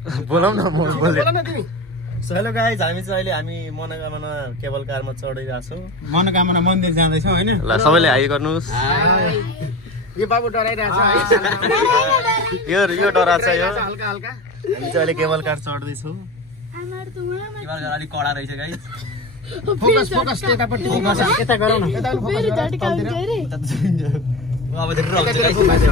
बोलाउ न म बोले बोल न तिमी सो हेलो गाइज हामी मनोकामना केबल कारमा चढिरहेको छौँ मनोकामना मन्दिर जाँदैछौँ होइन ल सबैले हाई गर्नुहोस् यो बाबु डराइरहेछ है यो डराएको छ यो हल्का हल्का हामी चाहिँ अहिले केबल कार चढ्दैछौँ अलिक कडा रहेछ गाइस फोकस फोकस त्यतापट्टि यता गरौ न यता फोकस अब धेरै फोकस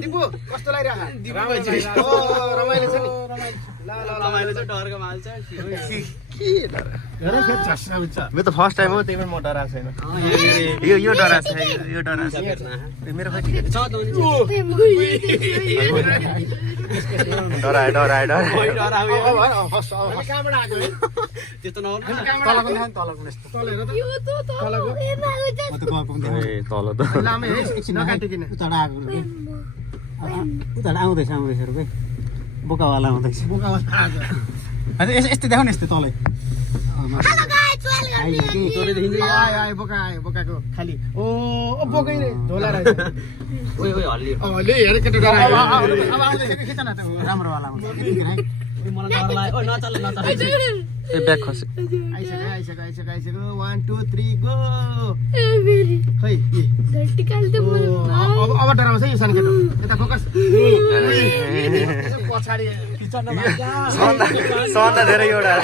दिपु कस्तो लागिरहेको रमाइलो छ नि रमाइलो छ डरको माल छ मेरो त फर्स्ट टाइम हो त्यही पनि म डराएको छैन यो डराएको छ यो डराएको छ मेरो खै ठिकै छ डराए कहाँबाट आएको त्यस्तो नहोस् तल त लामै है नकाटिकिन आउँदैछ रुपे बोकावाला आउँदैछ यस्तै देखाउ न यस्तै तलै आयो बोकाको खाली ओ बोकै ढोला रहेछ ले हेर केटा डरायो अब आउँदैछ कि खिच न त्यो राम्रोवाला आउँछ मलाई डर लाग्यो नचल ए ब्याग खस आइसक्यो 1 2 3 गो खै अब डराउँछ है यो सानो केटो यता फोकस पछाडि सन्दा धेरै एउटा